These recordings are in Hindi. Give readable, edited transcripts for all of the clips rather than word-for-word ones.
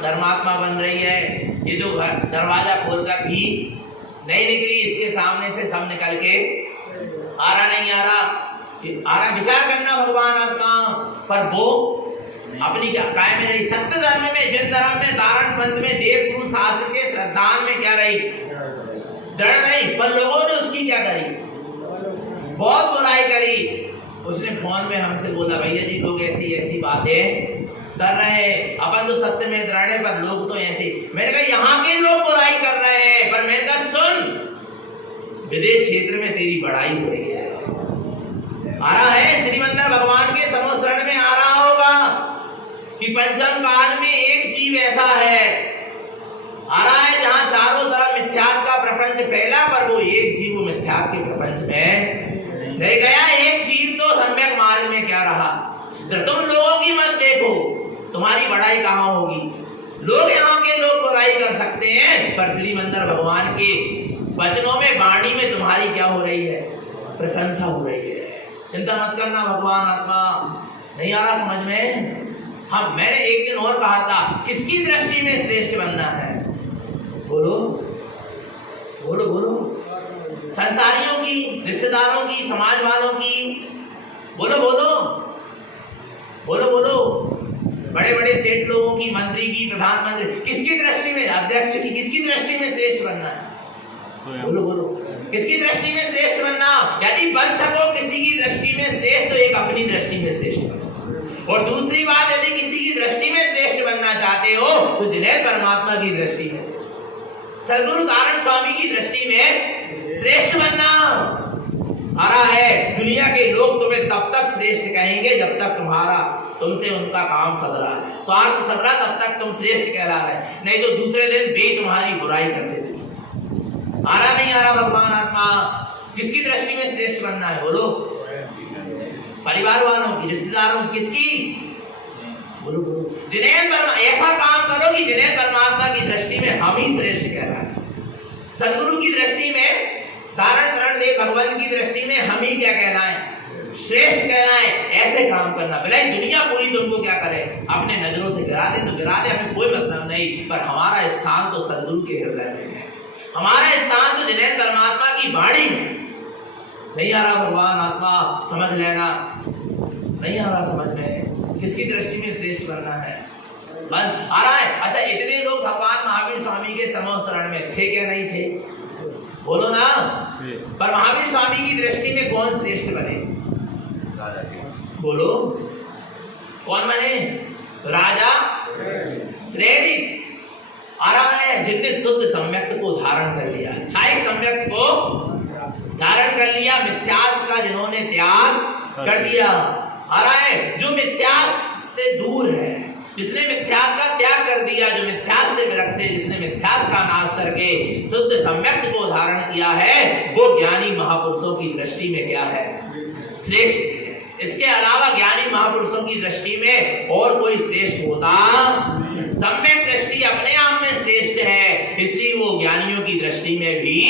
धर्मात्मा बन रही है, ये जो दरवाजा खोलकर भी नहीं निकली, इसके सामने से सब निकल के आ रहा नहीं आ रहा विचार करना भगवान आत्मा पर वो अपनी क्या कायम में रही। सत्य धर्म में, जिन धर्म में, धारण पंथ में, देव गुरु शास्त्र के श्रद्धान में क्या रही, दृढ़ रही, पर लोगों ने उसकी क्या करी, बहुत बुराई करी। उसने फोन में हमसे बोला भैया जी लोग ऐसी ऐसी बातें कर रहे हैं, अपन तो सत्य में दृढ़ है पर लोग तो ऐसे। मैंने कहा यहाँ के लोग बुराई कर रहे हैं, पर मैंने कहा सुन, विदेश क्षेत्र में तेरी बड़ाई हो रही है। आ रहा है श्रीमंदर भगवान के समोशरण में आ रहा होगा कि पंचम काल में एक जीव ऐसा है, आ रहा है जहां चारों तरफ मिथ्यात्व का प्रपंच फैला, पर वो एक जीव मिथ्यात्व के प्रपंच में नहीं गया। एक जीव तो सम्यक मार्ग में क्या रहा। तो तुम लोगों की मत देखो, तुम्हारी बड़ाई कहाँ होगी। लोग यहाँ के लोग बुराई कर सकते हैं, पर श्रीमंदर भगवान के वचनों में, वाणी में तुम्हारी क्या हो रही है, प्रशंसा हो रही है। चिंता मत करना भगवान आत्मा। नहीं आ रहा समझ में। हम मैंने एक दिन और कहा था किसकी दृष्टि में श्रेष्ठ बनना है, बोलो बोलो बोलो। संसारियों की, रिश्तेदारों की, समाज वालों की, बोलो बोलो बोलो बोलो। बड़े बड़े सेठ लोगों की, मंत्री की, प्रधानमंत्री, किसकी दृष्टि में, अध्यक्ष की, किसकी दृष्टि में श्रेष्ठ बनना है, बोलो बोलो। किसकी दृष्टि में श्रेष्ठ बनना, यदि बन सको किसी की दृष्टि में श्रेष्ठ, तो एक अपनी दृष्टि में श्रेष्ठ बनो। और दूसरी बात, यदि किसी की दृष्टि में श्रेष्ठ बनना चाहते हो तो जिन्हें परमात्मा की दृष्टि में श्रेष्ठ, सदगुरु नारायण स्वामी की दृष्टि में श्रेष्ठ बनना। आ रहा है दुनिया के लोग तुम्हें तब तक श्रेष्ठ कहेंगे जब तक तुम्हारा, तुमसे उनका काम सदरा है, स्वार्थ सदरा, तब तक तुम श्रेष्ठ कहला रहे, नहीं तो दूसरे दिन भी तुम्हारी बुराई करते थे। आ रहा नहीं आ रहा भगवान आत्मा। किसकी दृष्टि में श्रेष्ठ बनना है, बोलो। परिवार वालों की, रिश्तेदारों की, किसकी, बोलो बोलो। जिन्हें ऐसा काम करो कि जिन्हें परमात्मा की दृष्टि में हम ही श्रेष्ठ कहलाए, सदगुरु की दृष्टि में, धारण करण देव भगवान की दृष्टि में हम ही क्या कहलाएं, श्रेष्ठ कहलाएं। ऐसे काम करना। भले दुनिया पूरी तुमको क्या करे, अपने नजरों से गिरा दे तो गिरा दे, हमें कोई मतलब नहीं, पर हमारा स्थान तो सदगुरु के हृदय में है, हमारा स्थान तो जिन्हें परमात्मा की वाणी में। नहीं आ रहा भगवान आत्मा, समझ लेना। नहीं आ रहा समझ में, किसकी दृष्टि में श्रेष्ठ बनना है, बस आ रहा है। अच्छा, इतने लोग भगवान महावीर स्वामी के समूह शरण में थे क्या, नहीं थे, बोलो ना। पर महावीर स्वामी की दृष्टि में कौन श्रेष्ठ बने, बोलो, कौन बने, राजा श्रेणी। आ रहा है जिनने शुद्ध सम्यक्त को धारण कर लिया, छाई सम्यक्त को धारण कर लिया, मिथ्यात्व का जिन्होंने त्याग कर दिया। आ रहा है जो मिथ्यात्व से दूर है, जिसने मिथ्यात्व का त्याग कर दिया, जो मिथ्यात्व से विरक्त है, जिसने मिथ्यात्व का नाश करके शुद्ध सम्यक्त को धारण किया है, वो ज्ञानी महापुरुषों की दृष्टि में क्या है, श्रेष्ठ है। इसके अलावा ज्ञानी महापुरुषों की दृष्टि में और कोई श्रेष्ठ होता, सम्यक दृष्टि अपने आप में श्रेष्ठ है, इसलिए वो ज्ञानियों की दृष्टि में भी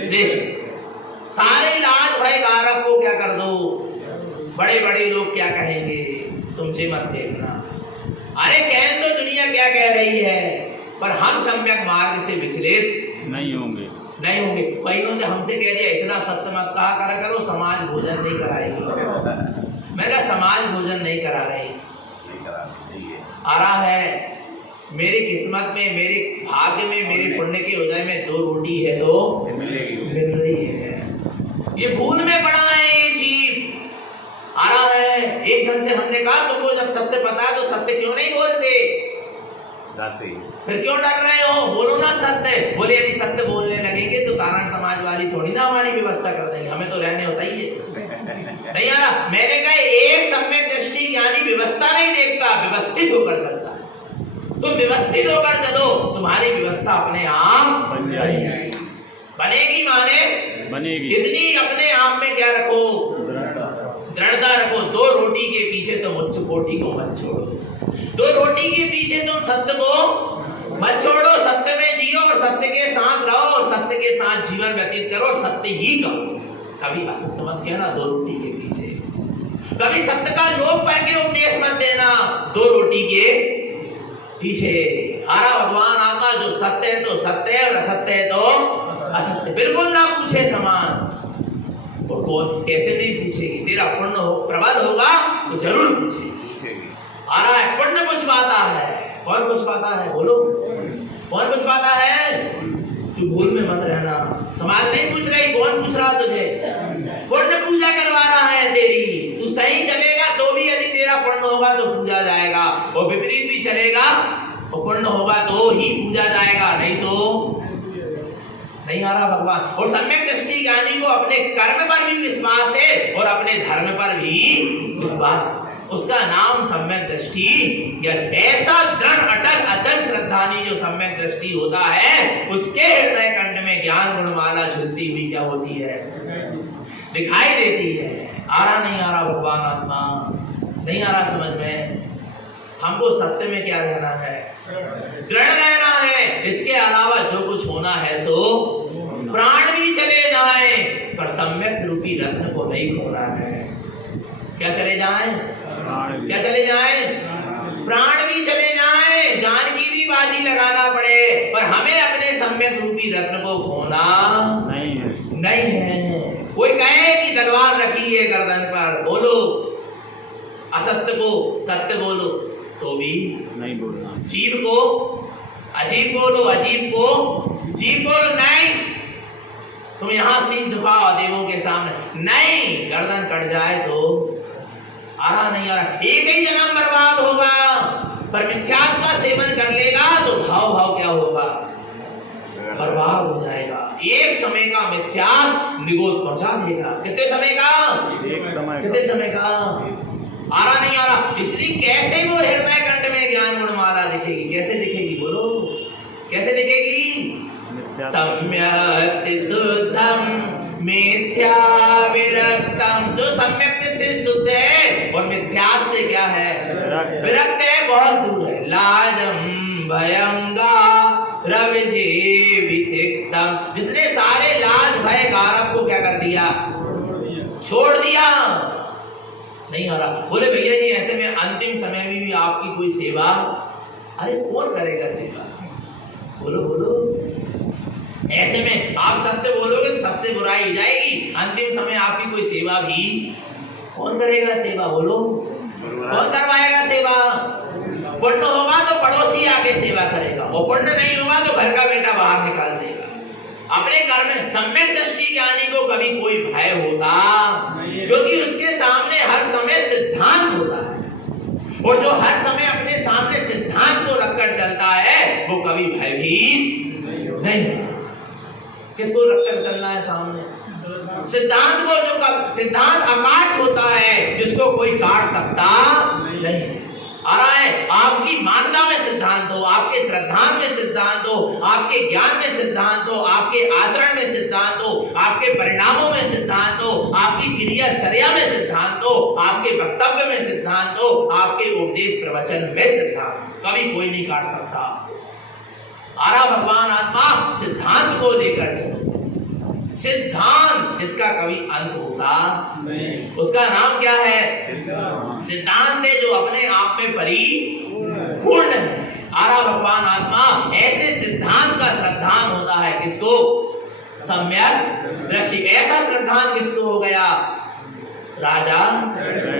श्रेष्ठ। सारे लाज भय गारव को क्या कर दो, बड़े बड़े लोग क्या कहेंगे, तुमसे मत देखना। अरे कहें तो दुनिया क्या कह रही है, पर हम सम्यक मार्ग से विचलित नहीं होंगे, नहीं होंगे। कईयों ने हमसे कह दिया इतना सत्य मत कहा करो, समाज भोजन नहीं कराएगी। मैं कहा समाज भोजन नहीं करा रही। आ रहा है मेरी किस्मत में, मेरे भाग्य में, मेरे पुण्य के उदय में 2 रोटी है तो मिल रही है। ये भूल में पड़ा है ये जीव। आ रहा है एक जन से हमने कहा तुमको जब सत्य पता है तो सत्य क्यों नहीं बोलते, फिर क्यों डर रहे हो, बोलो ना सत्य। बोले यदि सत्य बोलने लगेंगे तो कारण समाज वाली थोड़ी ना हमारी व्यवस्था कर देंगे, हमें तो रहने होता ही है। नहीं आ रहा। मैंने कहा एक सम्यक दृष्टि ज्ञानी व्यवस्था नहीं देखता, व्यवस्थित होकर चलता है। तुम व्यवस्थित होकर चलो, तुम्हारी व्यवस्था अपने आप बनेगी, माने बनेगी। इतनी अपने आप में क्या रखो, दृढ़ता रखो। 2 रोटी के पीछे तुम उच्च कोटि को मत छोड़ो, 2 रोटी के पीछे तुम सत्य को मत छोड़ो, सत्य में जियो और सत्य के साथ रहो और सत्य के साथ जीवन व्यतीत करो और सत्य ही कहो। कभी असत्य मत कहना 2 रोटी के पीछे, कभी सत्य का लोभ करके उपदेश मत देना 2 रोटी के पीछे। आरा भगवान आत्मा जो सत्य है तो सत्य है और असत्य है तो असत्य, बिल्कुल ना पूछे समान। और कौन कैसे नहीं पूछेगी, तेरा पुण्य हो प्रबल होगा तो जरूर पूछेगी। आरा है पुण्य पूछ पाता है, कौन पूछ पाता है बोलो, कौन पूछ पाता है? तू भूल में मत रहना, समाज नहीं पूछ रही, कौन पूछ रहा तुझे? पुण्य पूजा करवाना है तेरी। तू सही चलेगा तो भी यदि तेरा पुण्य होगा तो पूजा जाएगा, और विपरीत भी चलेगा और पुण्य होगा तो ही पूजा जाएगा, नहीं तो नहीं। आ रहा भगवान। और सम्यक दृष्टि ज्ञानी को अपने कर्म पर भी विश्वास है और अपने धर्म पर भी विश्वास है, उसका नाम सम्यक दृष्टि। ऐसा दृढ़ अटल अचल श्रद्धानी जो सम्यक दृष्टि होता है, उसके हृदय कंठ में ज्ञान गुणमाला झुलती हुई क्या होती है, दिखाई देती है। आ रहा नहीं आ रहा भगवान आत्मा, नहीं आ रहा समझ में? हमको सत्य में क्या रहना है, दृढ़ रहना है। इसके अलावा जो कुछ होना है सो प्राण भी चले जाए पर सम्यक रूपी रत्न को नहीं खोना है। क्या चले जाए, क्या चले जाए? प्राण भी चले जाए, जान की भी बाजी लगाना पड़े, पर हमें अपने सम्यक रूपी रत्न को खोना नहीं है। कोई कहे कि तलवार रखी है गर्दन पर, बोलो असत्य को सत्य बोलो तो भी नहीं बोलना, जीव को अजीब बोलो, अजीब को जीव बोलो, नहीं तुम यहां सीन झुकाओ देवों के सामने, नहीं गर्दन कट जाए तो आ रहा नहीं आ रहा, एक ही जन्म बर्बाद होगा। पर मिथ्यात्व का सेवन कर लेगा तो भाव भाव क्या होगा, बर्बाद हो जाएगा। एक समय का मिथ्या निगोद पहुंचा देगा। कितने समय का, कितने समय का, आ रहा नहीं आ रहा। इसलिए कैसे वो हृदय कंठ में ज्ञान गुणमाला दिखेगी, कैसे दिखेगी बोलो, कैसे दिखेगी? सम्यक शुद्धम मिथ्या विरक्तम, जो सम्यक से शुद्ध है और मिथ्या से क्या है, विरक्त है, बहुत दूर है। लाजम भयं गारवजीवितिक्तम, जिसने सारे लाज भय गारव को क्या कर दिया, छोड़ दिया। नहीं आ रहा। बोले भैया जी ऐसे में अंतिम समय में भी आपकी कोई सेवा, अरे कौन करेगा सेवा, बोलो बोलो। ऐसे में आप सत्य बोलोगे सबसे बुराई हो जाएगी, अंतिम समय आपकी कोई सेवा भी कौन करेगा, सेवा बोलो कौन करवाएगा सेवा? पुण्य होगा तो पड़ोसी आके सेवा करेगा, और पुण्य नहीं होगा तो घर का बेटा बाहर निकाल देगा। अपने घर में सम्यक दृष्टि ज्ञानी को कभी कोई भय होता, क्योंकि उसके सामने हर समय सिद्धांत होता है, और जो हर समय अपने सामने सिद्धांत को रखकर चलता है वो कभी भयभीत नहीं। किसको रखकर चलना है सामने? सिद्धांत को, जो सिद्धांत अकाट होता है, जिसको कोई काट सकता नहीं। आ रहा है आपकी मान्यता में सिद्धांत हो, आपके श्रद्धांत में सिद्धांत हो, आपके ज्ञान में सिद्धांत हो, आपके आचरण में सिद्धांत हो, आपके परिणामों में सिद्धांत हो, आपकी क्रियाचर्या में सिद्धांत हो, आपके वक्तव्य में सिद्धांत हो, आपके उपदेश प्रवचन में सिद्धांत, कभी कोई नहीं काट सकता। आरा भगवान आत्मा सिद्धांत को लेकर चलो, सिद्धांत जिसका कभी अंत होता नहीं, उसका नाम क्या है? सिद्धांत है जो अपने आप में परिपूर्ण है। आरा भगवान आत्मा ऐसे सिद्धांत का श्रद्धान होता है, किसको? सम्यक दृष्टि। ऐसा श्रद्धान किसको हो गया? राजा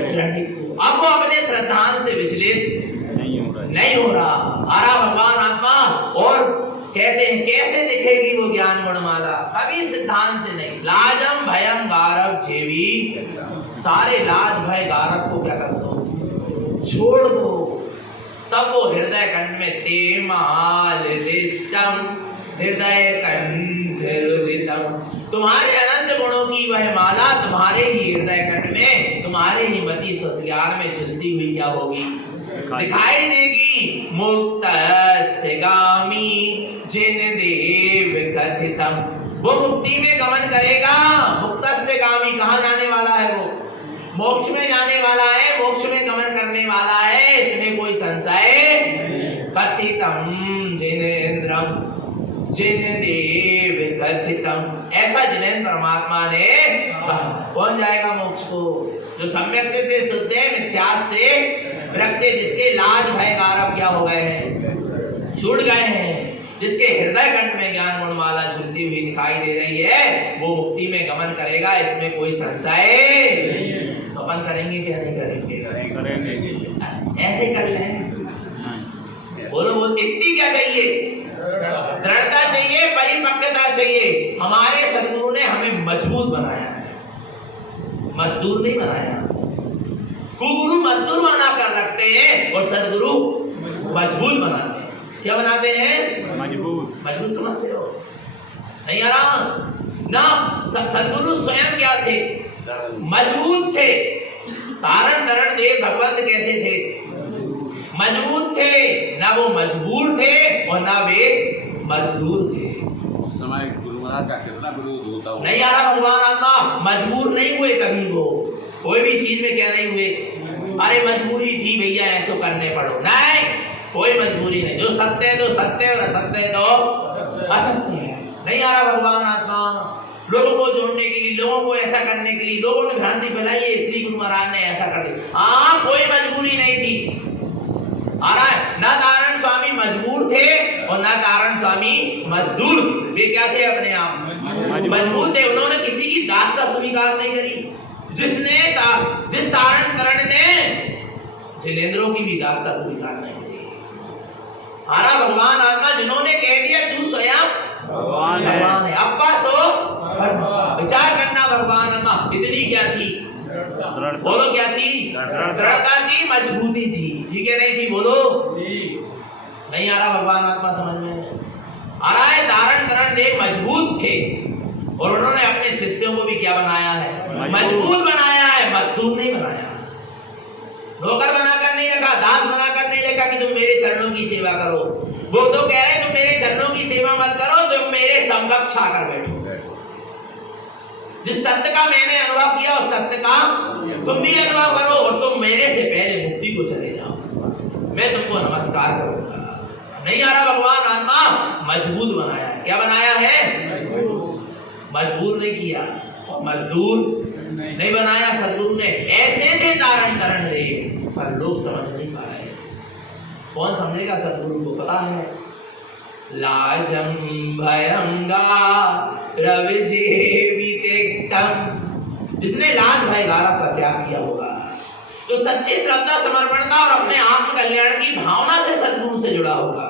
श्रेणिक को। अब वो अपने श्रद्धान से विचलित नहीं हो रहा। आरा भगवान आत्मा। और कहते हैं कैसे दिखेगी वो ज्ञान गुणमाला? कभी सिद्धांत से नहीं। लाजम भयम गारव जेवी, सारे लाज भय गारव को क्या कर दो, छोड़ दो। तब वो हृदय कंठ में तेमालिष्टम हृदय कंठितम, तुम्हारे अनंत गुणों की वह माला तुम्हारे ही हृदय कंठ में, तुम्हारे ही मति सत्यान में चलती हुई क्या होगी, दिखाई देगी। मुक्त गामी जिन देव कथितम, वो मुक्ति में गमन करेगा। मुक्त से गामी, कहाँ जाने वाला है वो? मोक्ष में जाने वाला है, मोक्ष में गमन करने वाला है, इसमें कोई संशय। कथितम जिनेन्द्रम जिन देव कथितम, ऐसा जिनेन्द्र परमात्मा ने कौन जाएगा मोक्ष को? जो सम्यक से शुद्ध है, मिथ्या से विरक्त, जिसके लाज भय गारव क्या हो गए हैं, छूट गए हैं, जिसके हृदय कंठ में ज्ञान गुणमाला झूलती हुई दिखाई दे रही है, वो मुक्ति में गमन करेगा, इसमें कोई संशय नहीं है। तो अपन करेंगे क्या नहीं करेंगे? करेंगे। ऐसे कर लें, बोलो बोलो, इतनी क्या चाहिए? दृढ़ता चाहिए, परिपक्वता चाहिए। हमारे सदगुरु ने हमें मजबूत बनाया है, मजदूर नहीं बनाया। कुगुरु मजदूर बना कर रखते हैं और सदगुरु मजबूत बनाते हैं। क्या बनाते हैं? मजबूत। मजबूत समझते हो? नहीं आराम ना। सदगुरु स्वयं क्या थे? मजबूत थे। तारण तरण देव भगवंत कैसे थे? मजबूत थे। ना वो मजबूर थे और ना वे मजदूर थे। उस समय गुरु महाराज का कितना विरोध होता हो? नहीं आ रहा, भगवान आत्मा मजबूर नहीं हुए कभी, वो कोई भी चीज में क्या नहीं हुए। अरे मजबूरी थी भैया, ऐसो करने पड़ो, नहीं, कोई मजबूरी नहीं। जो सत्य है तो सत्य है और असत्य है तो असत्य है। नहीं आ रहा भगवान आत्मा लोगों को जोड़ने के लिए, लोगों को ऐसा करने के लिए, लोगों ने भ्रांति फैलाई है, इसलिए गुरु महाराज ने ऐसा कर दिया। हाँ, कोई मजबूरी नहीं थी। आ रहा है ना, तारण स्वामी मजबूर थे और ना तारण स्वामी मजदूर। वे क्या थे? अपने आप मजबूर थे। उन्होंने किसी की दास्ता स्वीकार नहीं करी। जिस तारण तरण ने जिनेंद्रों की भी दास्ता स्वीकार नहीं करी। आ रहा भगवान आत्मा, जिन्होंने कह दिया तू स्वयं भगवान है, अब्बा सो विचार करना। भगवान आत्मा इतनी क्या थी? बोलो क्या थी? दृढ़ता थी, मजबूती थी। ठीक है नहीं थी? बोलो। नहीं आ रहा भगवान आत्मा समझ में? आ रहा है, तारण तरण देव मजबूत थे और उन्होंने अपने शिष्यों को भी क्या बनाया है? मजबूत बनाया है, मजदूर नहीं बनाया। नौकर बनाकर नहीं रखा, दास बनाकर नहीं रखा कि तुम मेरे चरणों की सेवा करो। वो तो कह रहे तुम मेरे चरणों की सेवा मत करो, तुम मेरे समकक्ष आकर बैठो। जिस तत्व का मैंने अनुभव किया उस तत्व का तुम भी अनुभव करो और तुम मेरे से पहले मुक्ति को चले जाओ। मैं तुमको नमस्कार करूंगा। नहीं आ रहा भगवान आत्मा मजबूत बनाया है। क्या बनाया है? मजबूर नहीं किया, मजदूर नहीं बनाया सदगुरु ने। ऐसे थे तारण तरण रे, पर लोग समझ नहीं पा रहे। कौन समझेगा? सदगुरु को पता है। लाजम भयंगा जिसने लाज भय गारा का त्याग किया होगा, जो सच्ची श्रद्धा समर्पणता और अपने आत्म कल्याण की भावना से सदगुरु से जुड़ा होगा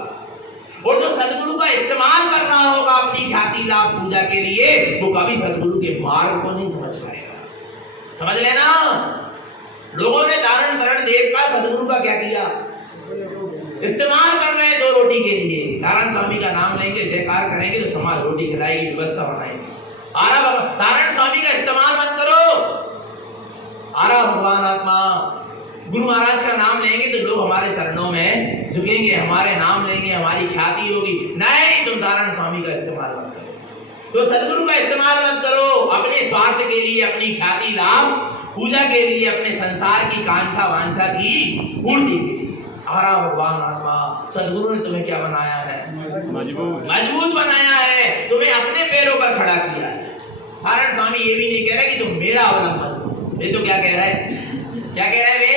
और जो सदगुरु का इस्तेमाल कर रहा होगा अपनी ख्याति लाभ पूजा के लिए, वो कभी सदगुरु के मार्ग को नहीं समझ पाएगा। समझ लेना, लोगों ने तारण तरण देव का सदगुरु का क्या किया? इस्तेमाल कर रहे हैं 2 रोटी के लिए। तारण स्वामी का नाम लेंगे, जयकार करेंगे तो समाज रोटी खिलाएगी, व्यवस्था बनाएगी। आरा तारण स्वामी का इस्तेमाल मत करो। आरा भगवान आत्मा गुरु महाराज का नाम लेंगे तो लोग हमारे चरणों में झुकेंगे, हमारे नाम लेंगे, हमारी ख्याति होगी। नहीं, तुम तारण स्वामी का इस्तेमाल मत करो, तो सदगुरु का इस्तेमाल मत करो अपने स्वार्थ के लिए, अपनी ख्याति लाभ पूजा के लिए, अपने संसार की कांक्षा वांछा की पूर्ति के लिए। आरा भगवान आत्मा सदगुरु ने तुम्हें क्या बनाया है? मजबूत बनाया है, तुम्हें अपने पैरों पर खड़ा किया है। तारण स्वामी ये भी नहीं कह रहे कि तुम मेरा अवलंबन लो। ये तो क्या कह रहा है? क्या कह रहे हैं वे?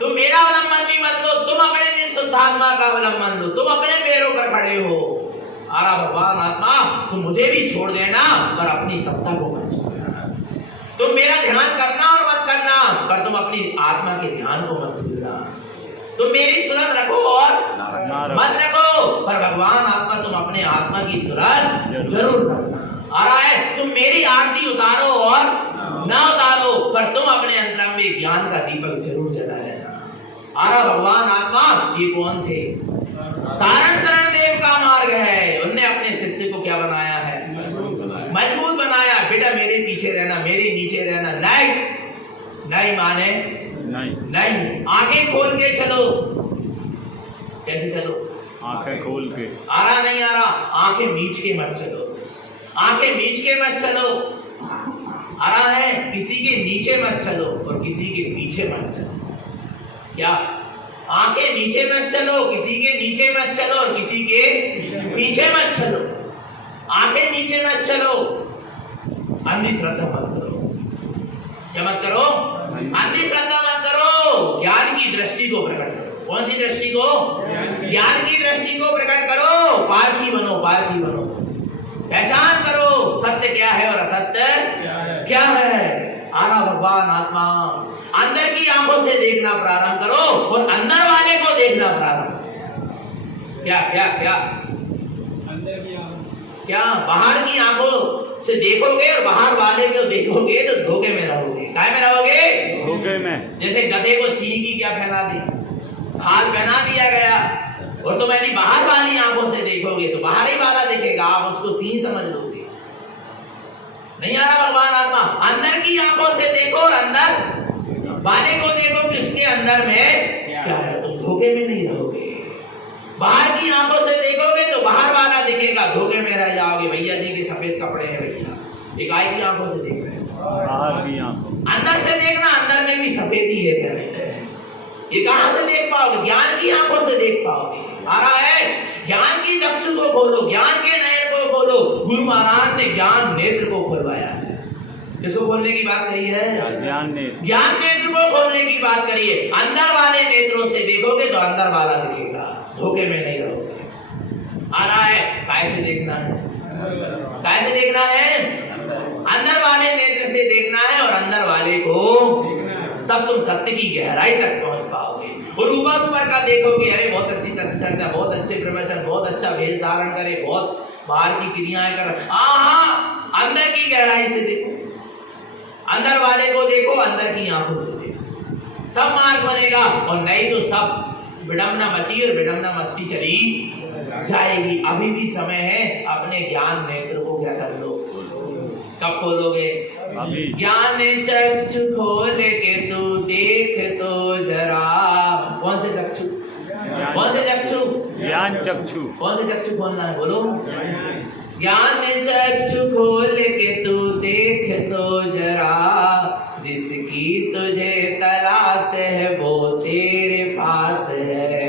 तुम मेरा अवलंबन भी मत लो, तुम अपने निःशुद्धात्मा का अवलंबन लो, तुम अपने पैरों पर खड़े हो। आरा भगवान आत्मा तुम मुझे भी छोड़ देना पर अपनी सत्ता को मत छोड़ना। तुम मेरा ध्यान करना और मत करना, पर तुम अपनी आत्मा के ध्यान को मत भूलना। तुम मेरी सुरत रखो और मत रखो, पर भगवान आत्मा तुम अपने आत्मा की सुरत जरूर रखना। आ रहा है, तुम मेरी आरती उतारो और ना उतारो, पर तुम अपने अंतरंग में ज्ञान का दीपक जरूर जला लेना। आ रहा भगवान आत्मा ये कौन थे? तारण तरण देव का मार्ग है। उनने अपने शिष्य को क्या बनाया है? मजबूत बनाया। बेटा मेरे पीछे रहना, मेरे नीचे रहना। नहीं माने नहीं। आंखें खोल के चलो। कैसे चलो? आंखें खोल के। आ रहा नहीं आ रहा? आंखें मीच के मत चलो, आंखें मीच के मत चलो। आ रहा है, किसी के नीचे मत चलो और किसी के पीछे मत चलो। क्या? आंखें नीचे मत चलो, किसी के नीचे मत चलो और किसी के पीछे मत चलो। आंखें नीचे मत चलो, अंधी श्रद्धा मत करो। क्या मत करो? अंधी श्रद्धा मत करो। ज्ञान की दृष्टि को प्रकट करो। कौन सी दृष्टि को? ज्ञान की दृष्टि को प्रकट की बनो, पहचान करो सत्य क्या है और असत्य क्या है। आरा भगवान आत्मा, अंदर की आंखों से देखना प्रारंभ करो और अंदर वाले को देखना प्रारंभ। क्या क्या क्या क्या बाहर की आंखों से देखोगे और बाहर वाले को देखोगे तो धोखे में रहोगे। काय में रहोगे? धोखे में। जैसे गधे को सी की क्या फैला दी, हाल पहना दिया गया, और तुम यदि बाहर वाली आंखों से देखोगे तो बाहर ही वाला दिखेगा, आप उसको सी समझ लोगे। नहीं आ रहा भगवान आत्मा, अंदर की आंखों से देखो और अंदर वाले को देखो कि उसके अंदर में क्या है, तुम धोखे में नहीं रहोगे। बाहर की आंखों से देखोगे तो बाहर वाला दिखेगा, धोखे में रह जाओगे। भैया जी के सफेद कपड़े हैं भैया, एक आई की आंखों से देख रहे हैं, बाहर की आंखों। अंदर से देखना, अंदर में भी सफेदी है क्या नहीं? ये कहां से देख पाओगे? ज्ञान की आंखों से देख पाओगे। आ रहा है, ज्ञान की चक्षु को खोलो, ज्ञान के नयन को खोलो। गुरु महाराज ने ज्ञान नेत्र को खोलवाया है। किसको खोलने की बात करी है? ज्ञान नेत्र को खोलने की बात करी है। अंदर वाले नेत्रों से देखोगे तो अंदर वाला दिखेगा, धोखे में नहीं रहोगे। आ रहा है, कैसे देखना है? कैसे देखना है? अंदर वाले नेत्र से देखना है और अंदर वाले को, तब तुम सत्य की गहराई तक पहुंच पाओगे। और ऊपर का देखोगे, अरे बहुत अच्छी चर्चा, बहुत अच्छे प्रवचन, बहुत अच्छा वेश धारण करे, बहुत बाहर की क्रियाएं कर, अंदर की गहराई से देखो, अंदर वाले को देखो, अंदर की आंखों से देखो, तब मार्ग बनेगा। और नहीं तो सब विडंबना मची और विडंबना मस्ती चली जाएगी। अभी भी समय है, अपने ज्ञान नेत्र को क्या कर लो। कब खोलोगे? ज्ञान चक्षु खोल के तू देख तो जरा। कौन से चक्षु? कौन से चक्षु? ज्ञान चक्षु। कौन से चक्षु खोलना है, बोलो? ज्ञान चक्षु खोल के तू देख तो जरा, जिसकी तुझे तलाश है वो तेरे पास है।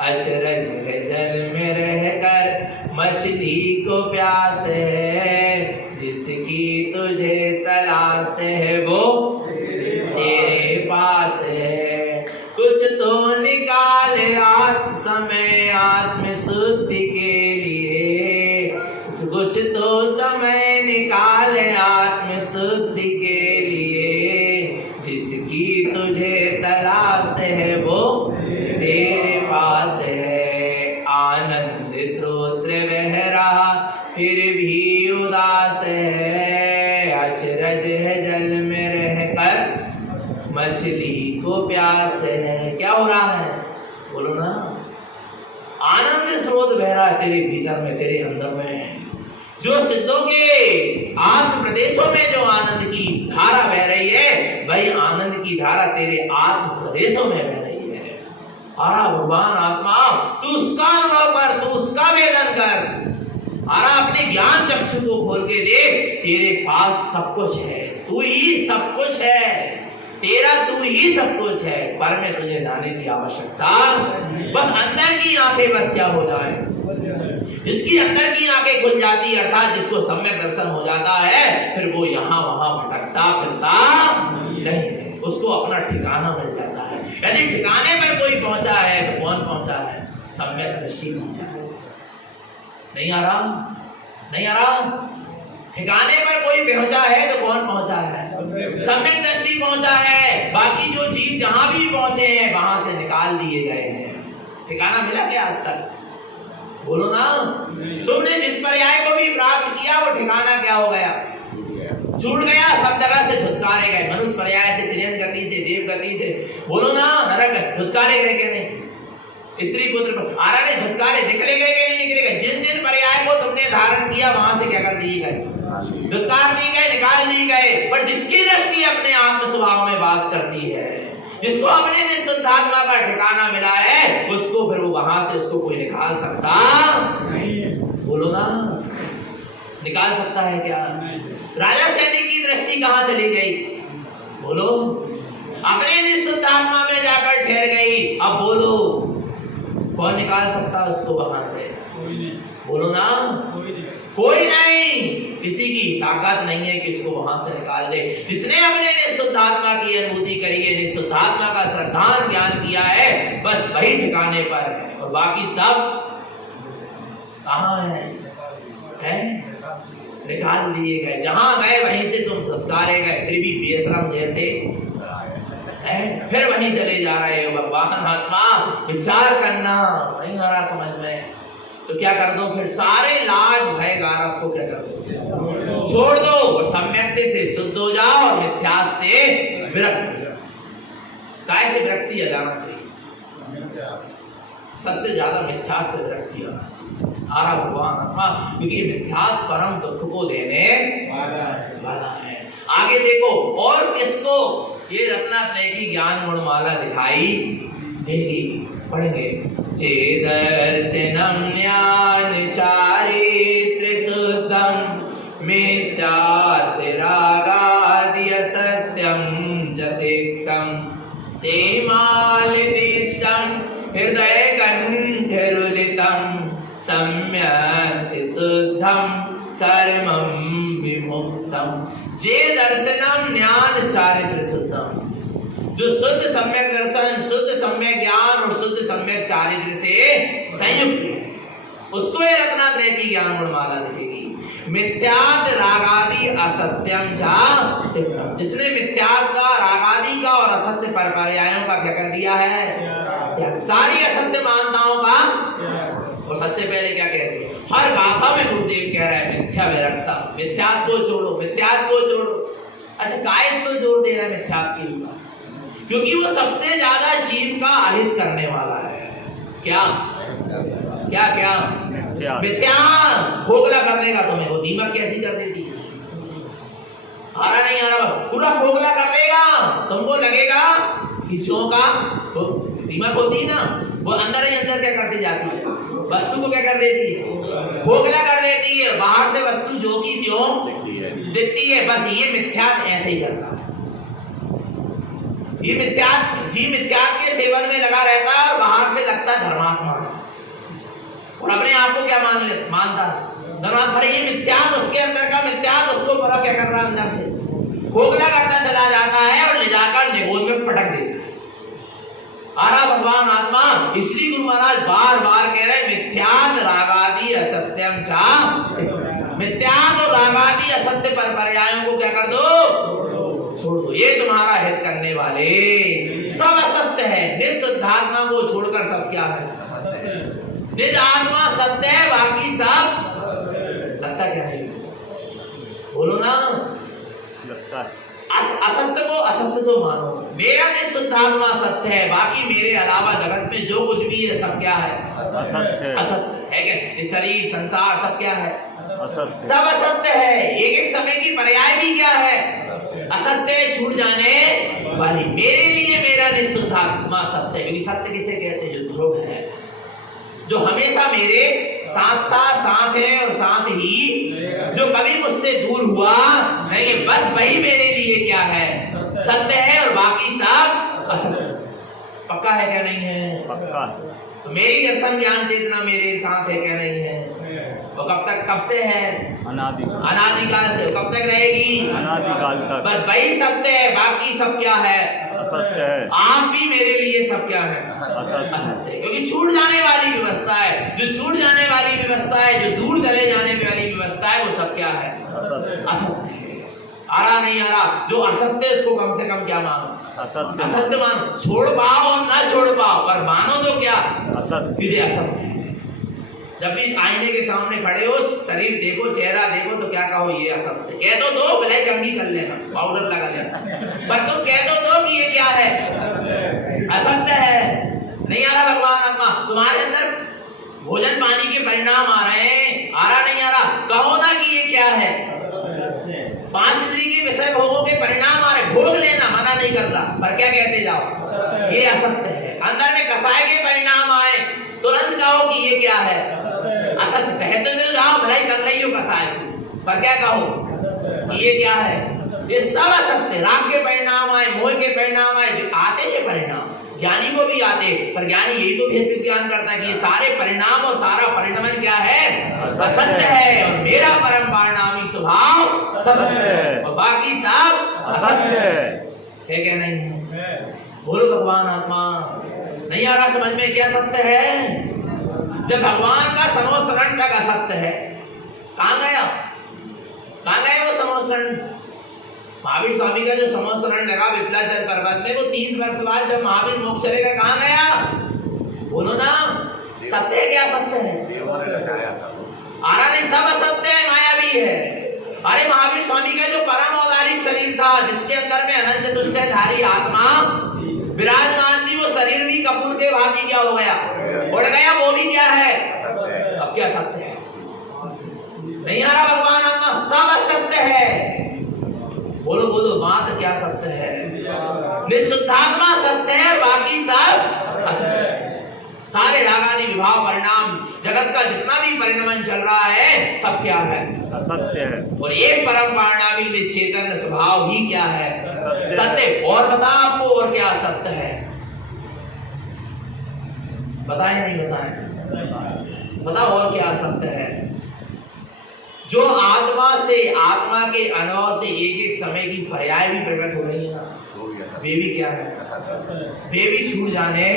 अचरज है जल में रहकर मछली को प्यास है, जिसकी तुझे तलाश है वो तेरे पास है। कुछ तो निकाल समय आत्म शुद्धि के लिए, कुछ तो समय निकाल आत्म शुद्धि के लिए, जिसकी तुझे तलाश है वो तेरे पास है। आनंद स्रोत्र बह रहा फिर भी उदास है, अचरज है जल में रहकर मछली को प्यास है। क्या हो रहा है, बोलो ना? आनंद स्रोत बह रहा है तेरे भीतर में, तेरे अंदर में। जो सिद्धों के आत्म प्रदेशों में जो आनंद की धारा बह रही है, वही आनंद की धारा तेरे आत्म प्रदेशों में बह रही है। आरा भगवान आत्मा, तू उसका अनुभव कर, तू उसका वेदन कर। आरा अपने ज्ञान चक्षु को खोल के देख, तेरे पास सब कुछ है, तू ही सब कुछ है, तेरा तू ही सब कुछ है। पर में तुझे जाने की आवश्यकता, बस अंदर की आंखें बस क्या हो जाए। जिसकी अंदर की आंखें खुल जाती है, अर्थात जिसको सम्यक दर्शन हो जाता है, फिर वो यहाँ वहां भटकता फिरता नहीं, उसको अपना ठिकाना मिल जाता है। यदि ठिकाने पर कोई पहुंचा है तो कौन पहुंचा है? सम्यक दृष्टि पहुंचा है। नहीं आ रहा? नहीं आ रहा? ठिकाने पर कोई पहुंचा है तो कौन पहुंचा है? सम्यक दृष्टि पहुंचा है। बाकी जो जीव जहां भी पहुंचे हैं वहां से निकाल दिए गए हैं। ठिकाना मिला क्या आज तक? बोलो ना। तुमने जिस पर्याय को भी प्राप्त किया वो ठिकाना क्या हो गया? छूट गया। सब जगह से धुतकारे गए। मनुष्य पर्याय से, त्रियंत गति से, देव गति से, बोलो ना, नरक धुतकारे गए क्या नहीं? स्त्री पुत्र आरा ने धुतकारे, निकले गए कि नहीं निकले गए? जिन जिन पर्याय को तुमने धारण किया वहां से क्या कर दिए गए? धुतकार दिए गए, निकाल दिए गए। पर जिसकी दृष्टि अपने आत्म स्वभाव में वास करती है, जिसको अपने निःशुद्धात्मा का ठिकाना मिला है, उसको फिर वो वहां से उसको कोई निकाल सकता नहीं। बोलो ना, निकाल सकता है क्या? राजा सैनिक की दृष्टि कहां चली गई? बोलो, अपने निःशुद्धात्मा में जाकर ठहर गई। अब बोलो, कौन निकाल सकता उसको वहां से? बोलो ना, कोई नहीं। किसी की ताकत नहीं है कि इसको वहां से निकाल दे। जिसने अपने निःशुद्धात्मा की अनुभूति करी है, निःशुद्धात्मा का श्रद्धान ज्ञान किया है, बस वही ठिकाने पर है। और बाकी सब कहां है? निकाल दिए गए, जहां गए वहीं से तुम धुतकारे गए, फिर भी बेशरम जैसे फिर वहीं चले जा रहे हो। भगवान आत्मा विचार करना नहीं आ रहा समझ में, तो क्या कर दो फिर? सारे लाज भय गारव को क्या कर दो? छोड़ दो और सम्यक्ति से शुद्ध हो जाओ और मिथ्यास से विरक्त। काय से विरक्ति आ जाना चाहिए? सबसे ज्यादा मिथ्यास से विरक्ति आना चाहिए। आरा भगवान आत्मा, क्योंकि मिथ्यास परम दुख को देने वाला है। आगे देखो और किसको ये रत्नात्रय की ज्ञान गुणमाला दिखाई देगी, पढ़ेंगे। चेदर्शनम ज्ञान चारित्र शुद्धम मिथ्यातिरागादि असत्यम जतिक्तम तेमालिदिष्टं हृदय कंठरुलितं सम्यक् शुद्धं कर्मं विमुक्तम। जे दर्शनम ज्ञान चारित्र शुद्धम, जो शुद्ध सम्यक दर्शन, शुद्ध सम्यक ज्ञान और शुद्ध सम्यक चारित्र से संयुक्त है, उसको ये रत्नात्रय की ज्ञान गुणमाला दिखेगी। मिथ्यात रागादि असत्यम चा, जिसने मिथ्यात का, रागादि का और असत्य पर पर्यायों का क्या कर दिया है? सारी असत्य मानताओं का। और सबसे पहले क्या कहते हैं? हर गाथा में गुरुदेव कह रहा है मिथ्या विरक्ता, मिथ्यात को छोड़ो, मिथ्यात को छोड़ो। अच्छा, काय तो जोर दे रहा है मिथ्यात के ऊपर? क्योंकि वो सबसे ज्यादा जीव का अहित करने वाला है। क्या क्या क्या? मिथ्या। खोखला कर देगा तुम्हें, वो दीमक कैसी कर देती है? आ रहा नहीं आ रहा? पूरा खोखला कर देगा, तुमको लगेगा कि चौका दीमक होती है ना, वो अंदर ही अंदर क्या करती जाती है? वस्तु को क्या कर देती है? खोखला कर देती है। बाहर से वस्तु जो की त्यों दिखती है। बस ये मिथ्यात ऐसे ही करता है। ये मिथ्यात, जी मिथ्यात के सेवन में लगा रहता है और बाहर से लगता है धर्मात्मा, और अपने आप को क्या मानता है? धर्मात्मा। ये मिथ्यात, उसके अंदर का मिथ्यात उसको बड़ा क्या कर रहा है? अंदर से खोखला करता चला जाता है और ले जाकर निगोद में पटक देता है। आरा भगवान आत्मा, इसलिए गुरु महाराज बार बार कह रहे मिथ्यात रागादि असत्यम चा, मिथ्यात और रागादि असत्य पर पर्यायों को क्या कर दो? छोड़ दो। ये तुम्हारा हित करने वाले सब असत्य है। निःशुद्धात्मा को छोड़कर सब क्या है? निज आत्मा सत्य है, बाकी सब लगता क्या है? बोलो ना, लगता है। असत्य को असत्य तो मानो। मेरा निःशुद्धात्मा सत्य है, बाकी मेरे अलावा जगत में जो कुछ भी है सब क्या है? असत्य। असत्य है क्या? ये शरीर संसार सब क्या है? असत्य। सब असत्य है। एक एक समय की पर्याय भी क्या है? असत्य छूट जाने वाली। मेरे लिए मेरा निःशुद्धात्मा सत्य है, क्योंकि सत्य किसे कहते हैं? जो ध्रुव है, जो हमेशा मेरे साथ था, साथ है और साथ ही जो कभी मुझसे दूर हुआ नहीं, बस वही मेरे लिए क्या है? सत्य है, और बाकी सब असत्य। पक्का है क्या? नहीं है? पक्का। तो मेरी दर्शन ज्ञान चेतना मेरे साथ है क्या? नहीं है? तो कब तक? कब से है? अनादिकाल से। कब तक रहेगी? अनादिकाल तक। बस वही सत्य है, बाकी सब क्या है? असत्य है। आप भी मेरे लिए सब क्या है? असत्य। क्योंकि छूट जाने वाली व्यवस्था है। जो छूट जाने वाली व्यवस्था है, जो दूर चले जाने वाली व्यवस्था है, वो सब क्या है? असत्य है। आ रहा नहीं आ रहा? जो असत्य है उसको कम से कम क्या मानो? असत्य। असत्य मानो। छोड़ पाओ और ना छोड़ पाओ, पर मानो तो क्या? असत्य। असत्य। जब भी आईने के सामने खड़े हो, शरीर देखो, चेहरा देखो, तो क्या कहो? ये असत्य। कह तो दो, भलाई कंघी कर लेना, पाउडर लगा लेना, पर तुम कह तो दो कि ये क्या है? असत्य है। नहीं आ रहा भगवान आत्मा? तुम्हारे अंदर भोजन पानी के परिणाम आ रहे हैं, आ रहा नहीं आ रहा? कहो ना कि ये क्या है? पांच इंद्रिय के विषय भोगों के परिणाम आ रहे, भोग लेना मना नहीं कर रहा, पर क्या कहते जाओ? ये असत्य है। अंदर में कसाय के परिणाम आए, तुरंत कहो कि ये क्या है? असत्य। कहते तो जाओ, भलाई कर रही हो कसाय, पर क्या कहो? ये क्या है? ये सब असत्य। राग के परिणाम आए, मोह के परिणाम आए, जो आते हैं परिणाम, ज्ञानी को भी आते, पर ज्ञानी यही तो भेद विज्ञान करता है कि ये सारे परिणाम और सारा परिणमन क्या है? असत्य है। और मेरा परम परिणामी स्वभाव सत्य है, और बाकी सब असत्य है क्या? नहीं है? बोलो भगवान आत्मा। नहीं आ रहा समझ में? क्या सत्य है? जब भगवान का समोसरण तक असत्य है, कहां गया? कहाँ गए वो समोसरण? महावीर स्वामी का जो समोसरण लगा विप्लाचल पर्वत में, वो 30 वर्ष बाद जब महावीर मोक्ष चलेगा कहाँ गया? बोलो ना, सत्य है क्या? सत्य है। आरा नहीं, सब असत्य है, माया भी है। अरे महावीर स्वामी का जो परम औदारिक शरीर था, जिसके अंदर में अनंत दुष्टधारी आत्मा विराजमान थी, वो शरीर भी कपूर के भांति क्या हो गया? उड़ गया। वो भी क्या है? अब क्या सत्य है? नहीं आ रहा भगवान आत्मा, सब असत्य है। बोलो बोलो, बात क्या सत्य है? निःशुद्धात्मा सत्य है, बाकी सब असत्य है। सारे रागादि विभाव परिणाम, जगत का जितना भी परिणमन चल रहा है, सब क्या है? असत्य है। और एक परम परिणामी चेतन स्वभाव ही क्या है? सत्य। और बता आपको और क्या सत्य है? बताएं नहीं बताएं? बताओ और क्या सत्य है? जो आत्मा से, आत्मा के अनुभव से एक एक समय की पर्याय भी प्रकट हो रही है ना, वे भी क्या है? वे भी छूट जाने।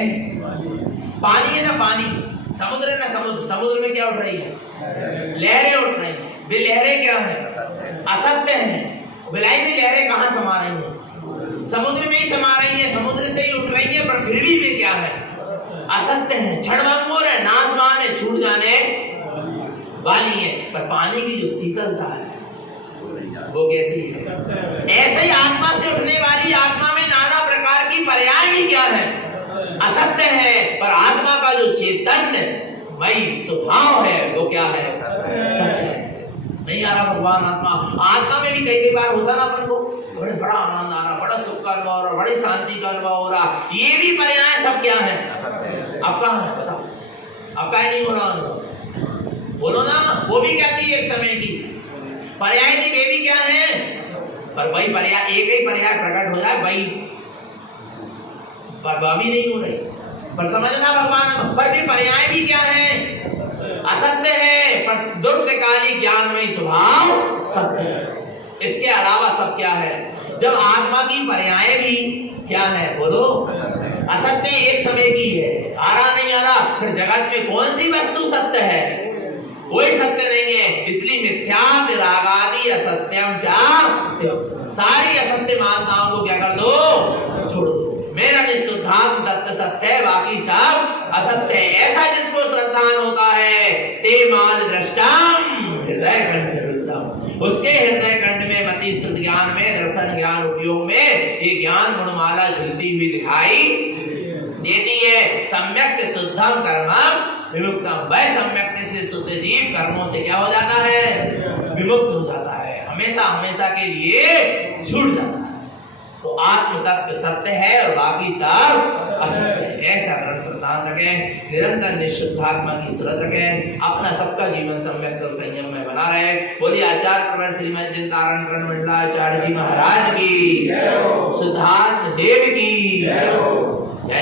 पानी है ना, पानी, समुद्र है ना, समुद्र, समुद्र में क्या उठ रही है? लहरें उठ रही हैं। वे लहरें क्या है? असत्य हैं। बिलाई में लहरें कहाँ समा रही हैं? समुद्र में ही समा रही हैं, समुद्र से ही उठ रही हैं, पर फिर भी वे क्या है? असत्य हैं, क्षणभंगुर है, नाशवान है, छूट जाने वाली है। पर पानी की जो शीतलता है वो कैसी है? ऐसे ही आत्मा से उठने वाली आत्मा में नाना प्रकार की पर्याय भी क्या है? असत्य है। पर आत्मा का जो चैतन्य वही स्वभाव है, वो क्या है? सत्य है। नहीं आ रहा भगवान आत्मा? आत्मा में भी कई बार होता ना अपन को, बड़े बड़ा आनंद आ रहा, बड़ा सुख का अनुभव हो रहा, बड़ी शांति का अनुभव हो रहा, ये भी पर्याय सब क्या है? अब कहाँ है? बताओ, अब क्या नहीं हो रहा? बोलो ना। वो भी कहती है एक समय की पर्याय थी, वे भी क्या है? पर वही पर्याय, एक ही पर्याय प्रकट हो जाए, वही पर भी नहीं हो रही। पर समझना भगवान, पर भी पर्याय भी क्या है? असत्य है। पर दुर्गतिकाली ज्ञानमय स्वभाव सत्य है। इसके अलावा सब क्या है? जब आत्मा की पर्याय भी क्या है? बोलो, असत्य एक समय की है, आ रहा नहीं आ रहा। फिर जगत में कौन सी वस्तु सत्य है? कोई सत्य नहीं है। इसलिए मिथ्यात् रागादि असत्यम च सारी असत्य मान्यताओं को क्या कर दो? छोड़ दो। मेरा निःशुद्धात्म तत्व सत्य है, बाकी सब असत्य है। ऐसा जिसको श्रद्धान होता है, ते माद दृष्टाम हृदय कंठ रुद्धम, उसके हृदय कंठ में मति शुद्ध ज्ञान में, दर्शन ज्ञान उपयोग में ये ज्ञान गुणमाला झुलती हुई दिखाई देती है। सम्यक शुद्धम कर्मम विमुक्तम, वह सम्यक से शुद्ध जीव कर्मों से क्या हो जाता है? विमुक्त हो जाता है, हमेशा हमेशा के लिए छूट जाता है। तो आत्म तत्व सत्य है और बाकी सब असत्य है। ऐसा दृढ़ श्रद्धान रखें, निरंतर निःशुद्धात्मा की सुरत रखें, अपना सबका जीवन सम्यक और संयम में बना रहे। बोलिए आचार्य प्रवर श्रीमद जिंतारण मंडलाचार्य जी महाराज की, शुद्धात्म देव की।